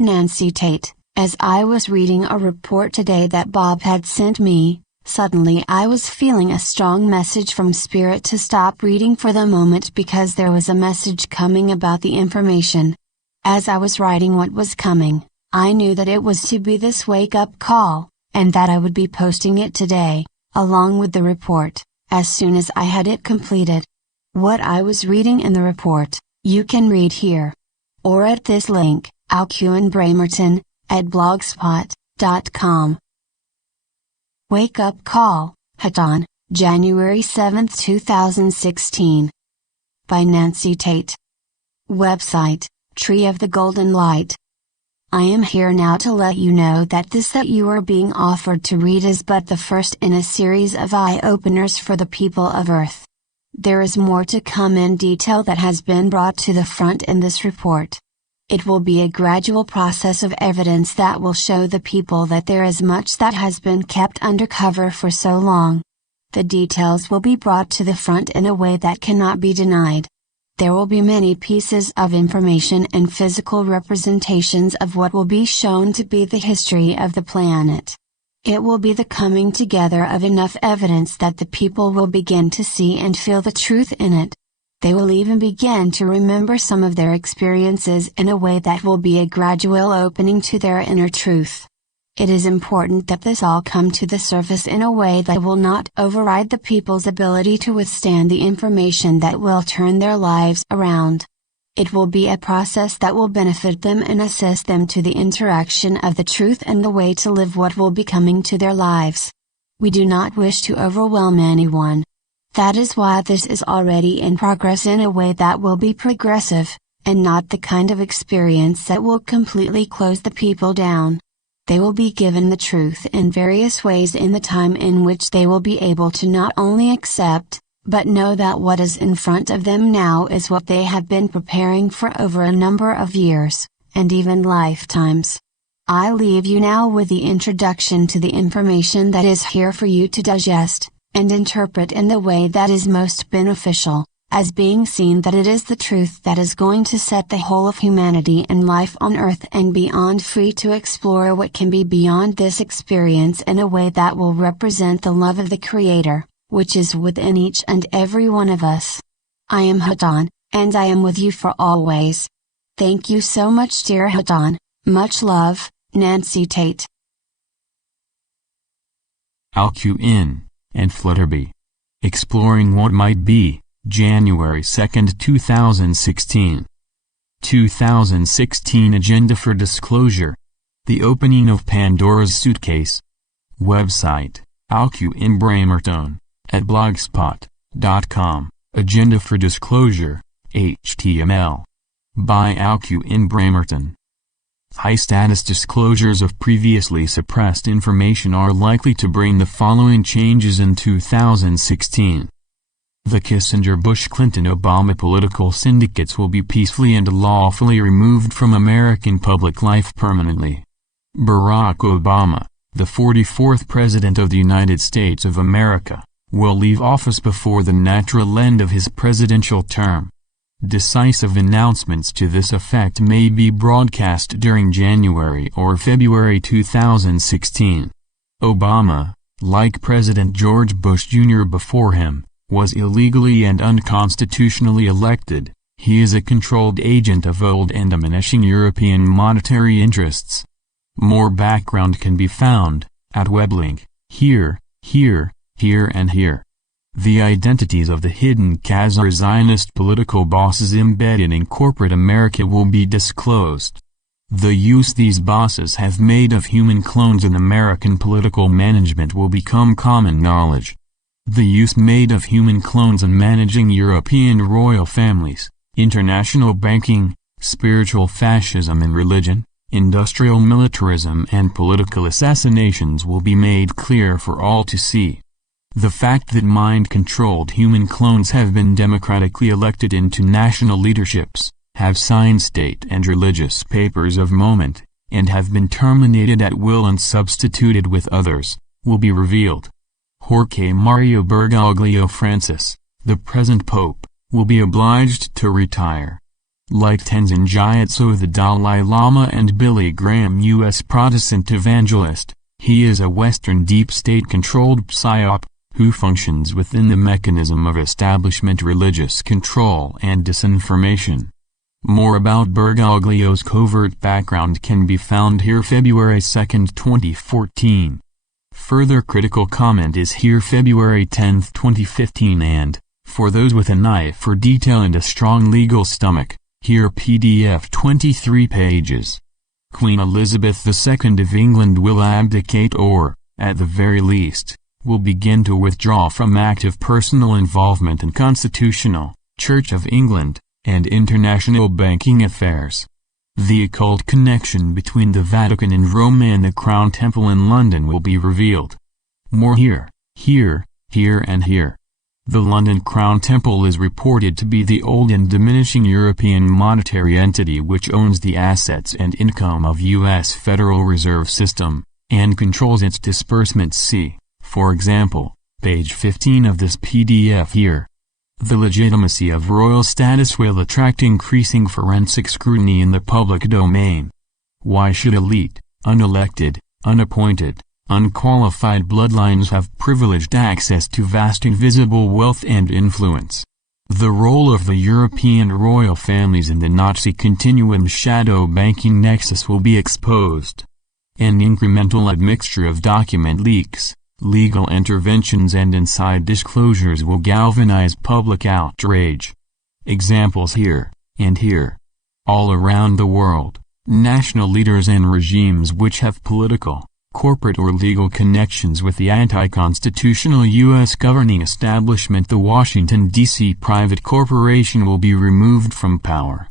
Nancy Tate. As I was reading a report today that Bob had sent me, suddenly I was feeling a strong message from Spirit to stop reading for the moment because there was a message coming about the information. As I was writing what was coming, I knew that it was to be this wake-up call, and that I would be posting it today, along with the report, as soon as I had it completed. What I was reading in the report, you can read here. Or at this link, alcuinbramerton, at blogspot.com. Wake Up Call, Hatonn, January 7, 2016. By Nancy Tate. Website, Tree of the Golden Light. I am here now to let you know that this that you are being offered to read is but the first in a series of eye-openers for the people of Earth. There is more to come in detail that has been brought to the front in this report. It will be a gradual process of evidence that will show the people that there is much that has been kept undercover for so long. The details will be brought to the front in a way that cannot be denied. There will be many pieces of information and physical representations of what will be shown to be the history of the planet. It will be the coming together of enough evidence that the people will begin to see and feel the truth in it. They will even begin to remember some of their experiences in a way that will be a gradual opening to their inner truth. It is important that this all come to the surface in a way that will not override the people's ability to withstand the information that will turn their lives around. It will be a process that will benefit them and assist them to the interaction of the truth and the way to live what will be coming to their lives. We do not wish to overwhelm anyone. That is why this is already in progress in a way that will be progressive, and not the kind of experience that will completely close the people down. They will be given the truth in various ways in the time in which they will be able to not only accept, but know that what is in front of them now is what they have been preparing for over a number of years, and even lifetimes. I leave you now with the introduction to the information that is here for you to digest, and interpret in the way that is most beneficial, as being seen that it is the truth that is going to set the whole of humanity and life on Earth and beyond free to explore what can be beyond this experience in a way that will represent the love of the Creator, which is within each and every one of us. I am Hatonn, and I am with you for always. Thank you so much, dear Hatonn. Much love, Nancy Tate. Alcuin and Flutterby. Exploring What Might Be, January 2, 2016. 2016 Agenda for Disclosure. The Opening of Pandora's Suitcase. Website, alcuinbramerton, at blogspot.com, Agenda for Disclosure, HTML. By Alcuinbramerton. High-status disclosures of previously suppressed information are likely to bring the following changes in 2016. The Kissinger-Bush-Clinton-Obama political syndicates will be peacefully and lawfully removed from American public life permanently. Barack Obama, the 44th President of the United States of America, will leave office before the natural end of his presidential term. Decisive announcements to this effect may be broadcast during January or February 2016. Obama, like President George Bush Jr. before him, was illegally and unconstitutionally elected. He is a controlled agent of old and diminishing European monetary interests. More background can be found, at weblink, here, and here. The identities of the hidden Khazar Zionist political bosses embedded in corporate America will be disclosed. The use these bosses have made of human clones in American political management will become common knowledge. The use made of human clones in managing European royal families, international banking, spiritual fascism in religion, industrial militarism and political assassinations will be made clear for all to see. The fact that mind-controlled human clones have been democratically elected into national leaderships, have signed state and religious papers of moment, and have been terminated at will and substituted with others, will be revealed. Jorge Mario Bergoglio Francis, the present pope, will be obliged to retire. Like Tenzin Gyatso, the Dalai Lama, and Billy Graham, U.S. Protestant evangelist, he is a Western deep state-controlled psyop, who functions within the mechanism of establishment religious control and disinformation. More about Bergoglio's covert background can be found here. February 2, 2014. Further critical comment is here. February 10, 2015. And, for those with an eye for detail and a strong legal stomach, here PDF 23 pages. Queen Elizabeth II of England will abdicate or, at the very least, will begin to withdraw from active personal involvement in constitutional, Church of England, and international banking affairs. The occult connection between the Vatican in Rome and the Crown Temple in London will be revealed. More here, and here. The London Crown Temple is reported to be the old and diminishing European monetary entity which owns the assets and income of U.S. Federal Reserve System, and controls its disbursements. See, for example, page 15 of this PDF here. The legitimacy of royal status will attract increasing forensic scrutiny in the public domain. Why should elite, unelected, unappointed, unqualified bloodlines have privileged access to vast invisible wealth and influence? The role of the European royal families in the Nazi continuum shadow banking nexus will be exposed. An incremental admixture of document leaks, legal interventions and inside disclosures will galvanize public outrage. Examples here, and here. All around the world, national leaders and regimes which have political, corporate or legal connections with the anti-constitutional U.S. governing establishment, the Washington, D.C. private corporation, will be removed from power.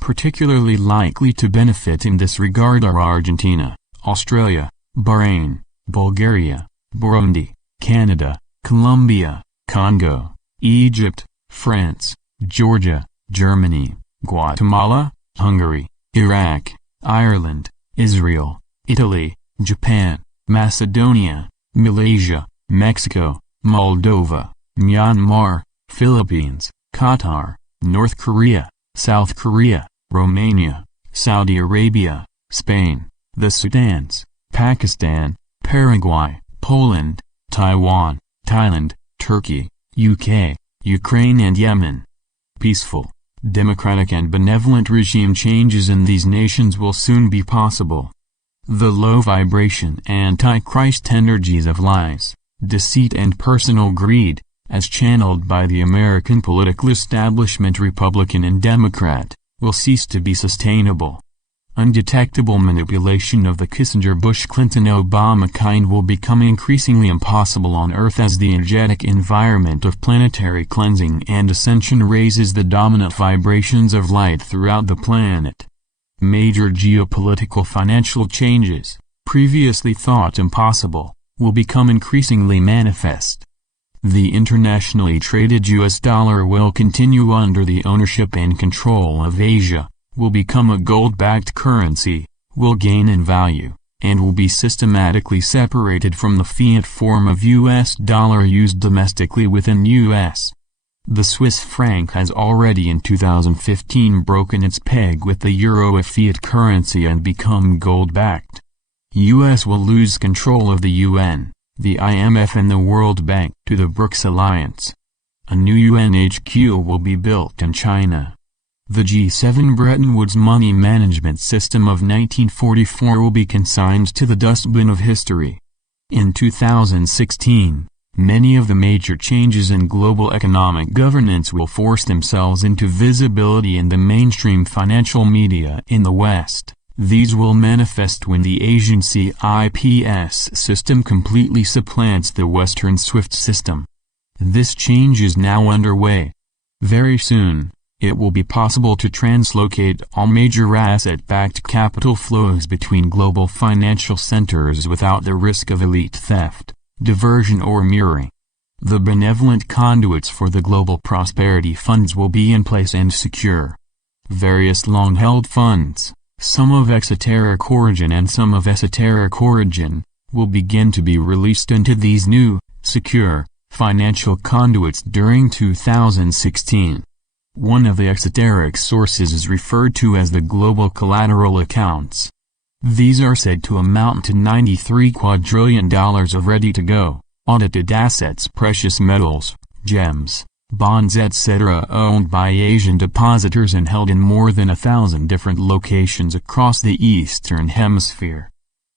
Particularly likely to benefit in this regard are Argentina, Australia, Bahrain, Bulgaria, Burundi, Canada, Colombia, Congo, Egypt, France, Georgia, Germany, Guatemala, Hungary, Iraq, Ireland, Israel, Italy, Japan, Macedonia, Malaysia, Mexico, Moldova, Myanmar, Philippines, Qatar, North Korea, South Korea, Romania, Saudi Arabia, Spain, the Sudans, Pakistan, Paraguay, Poland, Taiwan, Thailand, Turkey, UK, Ukraine and Yemen. Peaceful, democratic and benevolent regime changes in these nations will soon be possible. The low-vibration anti-Christ energies of lies, deceit and personal greed, as channeled by the American political establishment, Republican and Democrat, will cease to be sustainable. Undetectable manipulation of the Kissinger, Bush, Clinton, Obama kind will become increasingly impossible on Earth as the energetic environment of planetary cleansing and ascension raises the dominant vibrations of light throughout the planet. Major geopolitical financial changes, previously thought impossible, will become increasingly manifest. The internationally traded U.S. dollar will continue under the ownership and control of Asia, will become a gold-backed currency, will gain in value, and will be systematically separated from the fiat form of U.S. dollar used domestically within U.S. The Swiss franc has already in 2015 broken its peg with the euro, a fiat currency, and become gold-backed. U.S. will lose control of the UN, the IMF and the World Bank to the BRICS alliance. A new UN HQ will be built in China. The G7 Bretton Woods money management system of 1944 will be consigned to the dustbin of history. In 2016, many of the major changes in global economic governance will force themselves into visibility in the mainstream financial media in the West. These will manifest when the Asian CIPS system completely supplants the Western SWIFT system. This change is now underway. Very soon, it will be possible to translocate all major asset-backed capital flows between global financial centers without the risk of elite theft, diversion or mirroring. The benevolent conduits for the global prosperity funds will be in place and secure. Various long-held funds, some of exoteric origin and some of esoteric origin, will begin to be released into these new, secure, financial conduits during 2016. One of the exoteric sources is referred to as the global collateral accounts. These are said to amount to $93 quadrillion of ready-to-go, audited assets, precious metals, gems, bonds etc. owned by Asian depositors and held in more than 1,000 different locations across the Eastern Hemisphere.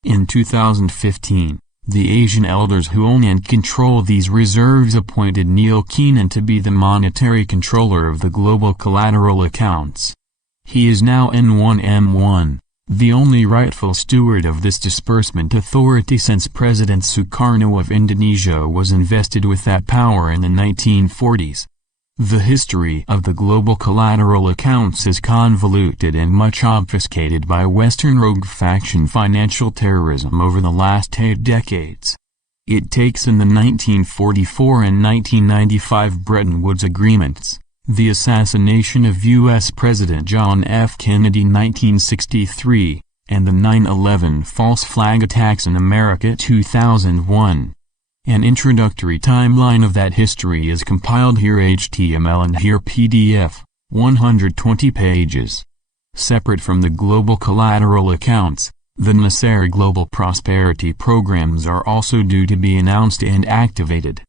In 2015, the Asian elders who own and control these reserves appointed Neil Keenan to be the monetary controller of the global collateral accounts. He is now N1M1, the only rightful steward of this disbursement authority since President Sukarno of Indonesia was invested with that power in the 1940s. The history of the global collateral accounts is convoluted and much obfuscated by Western rogue faction financial terrorism over the last 8 decades. It takes in the 1944 and 1995 Bretton Woods agreements, the assassination of U.S. President John F. Kennedy 1963, and the 9/11 false flag attacks in America 2001. An introductory timeline of that history is compiled here HTML and here PDF, 120 pages. Separate from the global collateral accounts, the Nasser Global Prosperity Programs are also due to be announced and activated.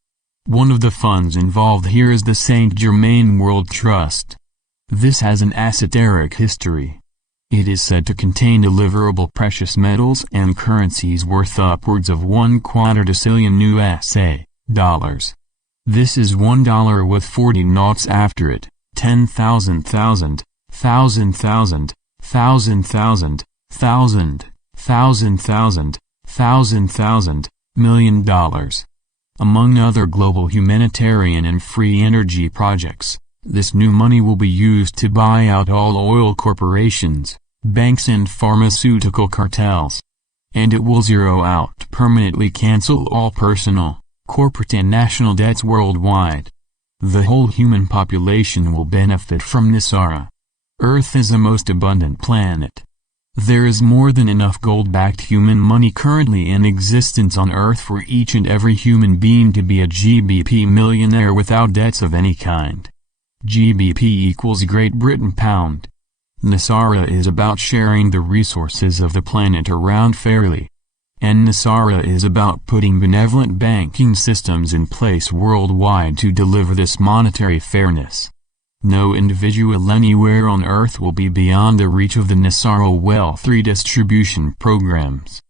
One of the funds involved here is the Saint Germain World Trust. This has an esoteric history. It is said to contain deliverable precious metals and currencies worth upwards of $1 quadrillion USA dollars. This is $1 with 40 noughts after it, 10,000 thousand, thousand thousand, thousand thousand, thousand, thousand thousand, thousand thousand, $1 million. Among other global humanitarian and free energy projects, this new money will be used to buy out all oil corporations, banks and pharmaceutical cartels. And it will zero out, permanently cancel all personal, corporate and national debts worldwide. The whole human population will benefit from Nasara. Earth is a most abundant planet. There is more than enough gold-backed human money currently in existence on Earth for each and every human being to be a GBP millionaire without debts of any kind. GBP equals Great Britain pound. Nasara is about sharing the resources of the planet around fairly. And Nasara is about putting benevolent banking systems in place worldwide to deliver this monetary fairness. No individual anywhere on Earth will be beyond the reach of the Nasara wealth redistribution programs.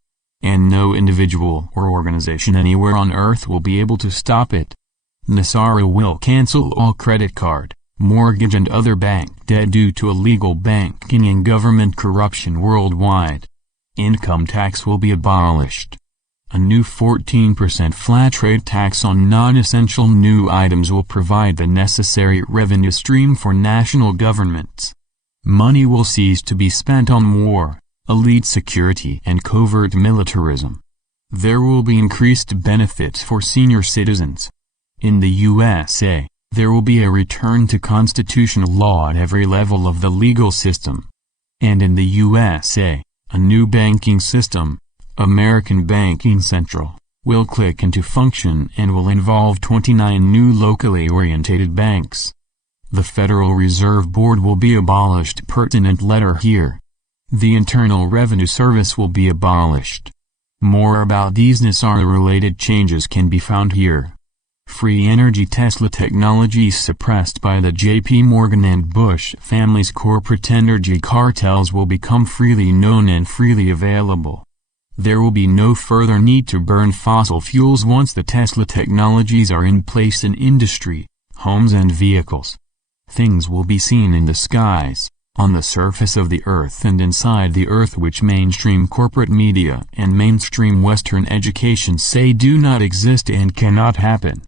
And no individual or organization anywhere on Earth will be able to stop it. Nasara will cancel all credit card, mortgage and other bank debt due to illegal banking and government corruption worldwide. Income tax will be abolished. A new 14% flat rate tax on non-essential new items will provide the necessary revenue stream for national governments. Money will cease to be spent on war, elite security and covert militarism. There will be increased benefits for senior citizens. In the USA, there will be a return to constitutional law at every level of the legal system. And in the USA, a new banking system, American Banking Central, will click into function and will involve 29 new locally orientated banks. The Federal Reserve Board will be abolished. Pertinent letter here. The Internal Revenue Service will be abolished. More about these Nasara-related changes can be found here. Free energy Tesla technologies suppressed by the J.P. Morgan and Bush families' corporate energy cartels will become freely known and freely available. There will be no further need to burn fossil fuels once the Tesla technologies are in place in industry, homes and vehicles. Things will be seen in the skies, on the surface of the Earth and inside the Earth which mainstream corporate media and mainstream Western education say do not exist and cannot happen.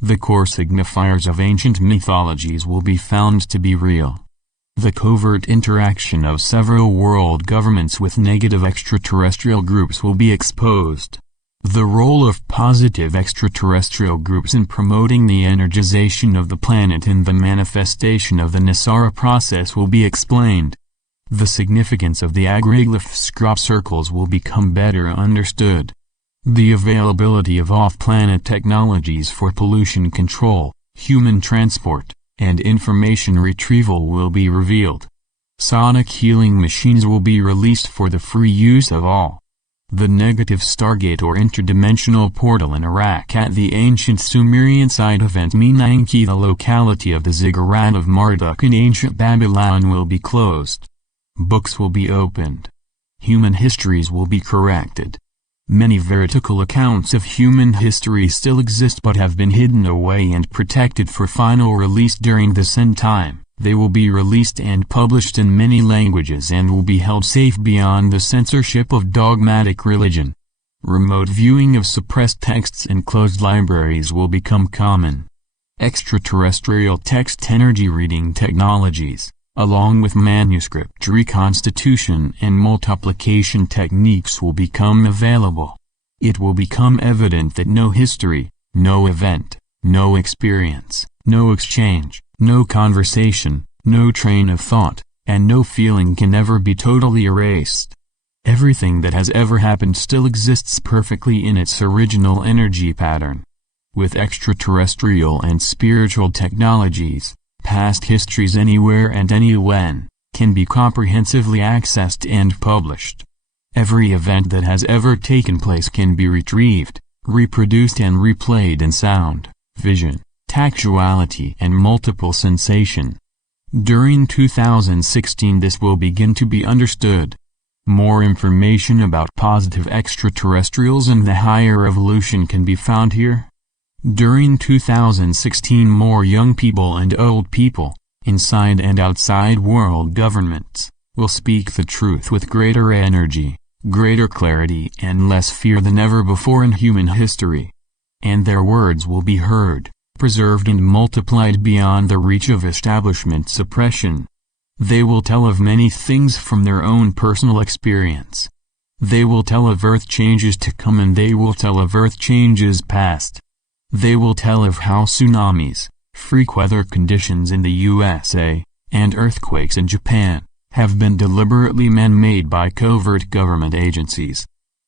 The core signifiers of ancient mythologies will be found to be real. The covert interaction of several world governments with negative extraterrestrial groups will be exposed. The role of positive extraterrestrial groups in promoting the energization of the planet and the manifestation of the Nasara process will be explained. The significance of the agriglyphs crop circles will become better understood. The availability of off-planet technologies for pollution control, human transport, and information retrieval will be revealed. Sonic healing machines will be released for the free use of all. The negative Stargate or interdimensional portal in Iraq at the ancient Sumerian site of Enki, the locality of the Ziggurat of Marduk in ancient Babylon, will be closed. Books will be opened. Human histories will be corrected. Many vertical accounts of human history still exist but have been hidden away and protected for final release during this end time. They will be released and published in many languages and will be held safe beyond the censorship of dogmatic religion. Remote viewing of suppressed texts in closed libraries will become common. Extraterrestrial text energy reading technologies, along with manuscript reconstitution and multiplication techniques, will become available. It will become evident that no history, no event, no experience, no exchange, no conversation, no train of thought, and no feeling can ever be totally erased. Everything that has ever happened still exists perfectly in its original energy pattern. With extraterrestrial and spiritual technologies, past histories anywhere and anywhen can be comprehensively accessed and published. Every event that has ever taken place can be retrieved, reproduced and replayed in sound, vision, tactuality and multiple sensation. During 2016 this will begin to be understood. More information about positive extraterrestrials and the higher evolution can be found here. During 2016 more young people and old people, inside and outside world governments, will speak the truth with greater energy, greater clarity and less fear than ever before in human history. And their words will be heard, preserved and multiplied beyond the reach of establishment suppression. They will tell of many things from their own personal experience. They will tell of earth changes to come and they will tell of earth changes past. They will tell of how tsunamis, freak weather conditions in the USA, and earthquakes in Japan, have been deliberately man-made by covert government agencies.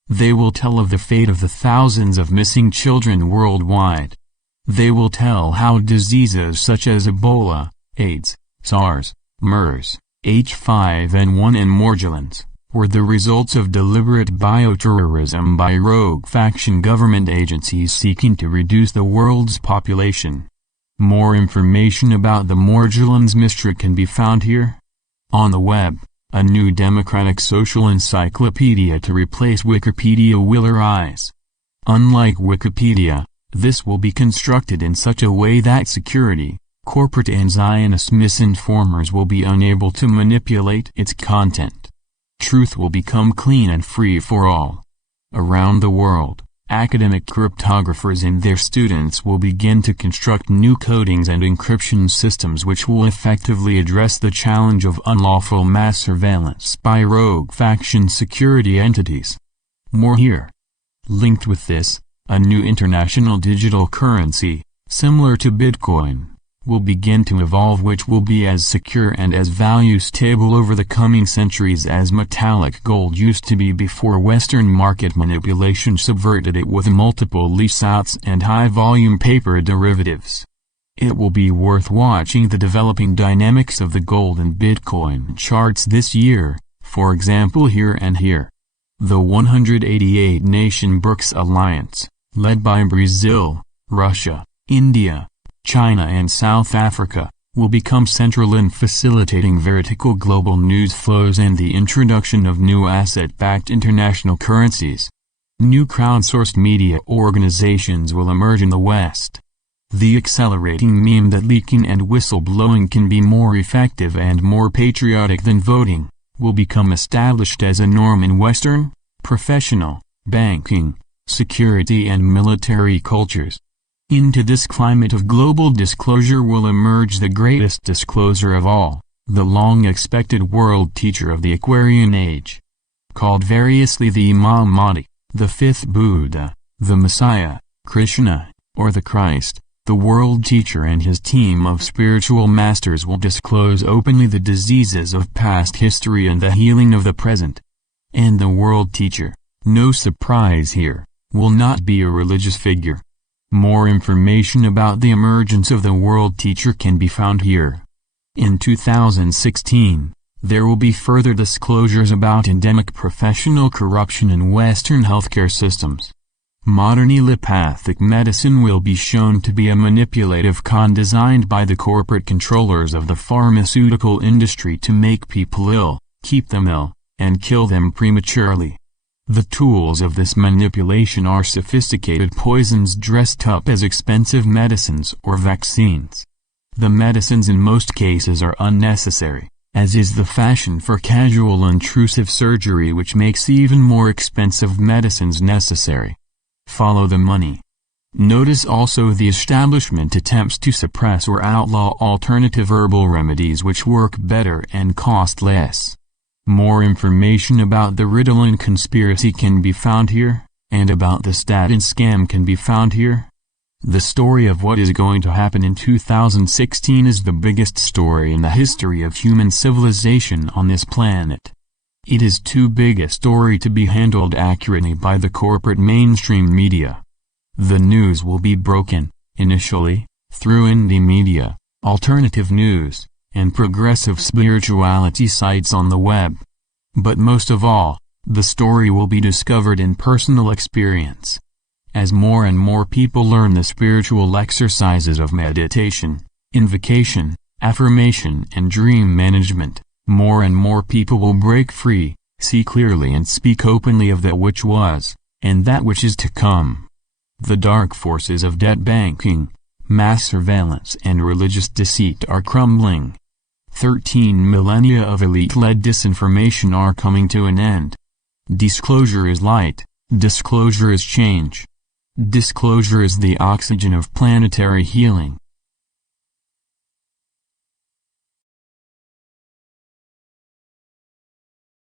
They will tell of the fate of the thousands of missing children worldwide. They will tell how diseases such as Ebola, AIDS, SARS, MERS, H5N1 and Morgellons were the results of deliberate bioterrorism by rogue faction government agencies seeking to reduce the world's population. More information about the Morgellons mystery can be found here. On the web, a new democratic social encyclopedia to replace Wikipedia will arise. Unlike Wikipedia, this will be constructed in such a way that security, corporate and Zionist misinformers will be unable to manipulate its content. Truth will become clean and free for all. Around the world, academic cryptographers and their students will begin to construct new codings and encryption systems which will effectively address the challenge of unlawful mass surveillance by rogue faction security entities. More here. Linked with this, a new international digital currency, similar to Bitcoin, will begin to evolve, which will be as secure and as value stable over the coming centuries as metallic gold used to be before Western market manipulation subverted it with multiple lease-outs and high-volume paper derivatives. It will be worth watching the developing dynamics of the gold and Bitcoin charts this year, for example here and here. The 188-nation BRICS alliance, led by Brazil, Russia, India, China and South Africa, will become central in facilitating vertical global news flows and the introduction of new asset-backed international currencies. New crowdsourced media organizations will emerge in the West. The accelerating meme that leaking and whistleblowing can be more effective and more patriotic than voting, will become established as a norm in Western, professional, banking, security and military cultures. Into this climate of global disclosure will emerge the greatest discloser of all, the long-expected world teacher of the Aquarian Age. Called variously the Imam Mahdi, the fifth Buddha, the Messiah, Krishna, or the Christ, the world teacher and his team of spiritual masters will disclose openly the diseases of past history and the healing of the present. And the world teacher, no surprise here, will not be a religious figure. More information about the emergence of the world teacher can be found here. In 2016, there will be further disclosures about endemic professional corruption in Western healthcare systems. Modern allopathic medicine will be shown to be a manipulative con designed by the corporate controllers of the pharmaceutical industry to make people ill, keep them ill, and kill them prematurely. The tools of this manipulation are sophisticated poisons dressed up as expensive medicines or vaccines. The medicines in most cases are unnecessary, as is the fashion for casual intrusive surgery, which makes even more expensive medicines necessary. Follow the money. Notice also the establishment attempts to suppress or outlaw alternative herbal remedies which work better and cost less. More information about the Ritalin conspiracy can be found here, and about the statin scam can be found here. The story of what is going to happen in 2016 is the biggest story in the history of human civilization on this planet. It is too big a story to be handled accurately by the corporate mainstream media. The news will be broken, initially, through indie media, alternative news, and progressive spirituality sites on the web. But most of all, the story will be discovered in personal experience. As more and more people learn the spiritual exercises of meditation, invocation, affirmation and dream management, more and more people will break free, see clearly and speak openly of that which was, and that which is to come. The dark forces of debt banking, mass surveillance and religious deceit are crumbling. 13 millennia of elite-led disinformation are coming to an end. Disclosure is light, disclosure is change. Disclosure is the oxygen of planetary healing.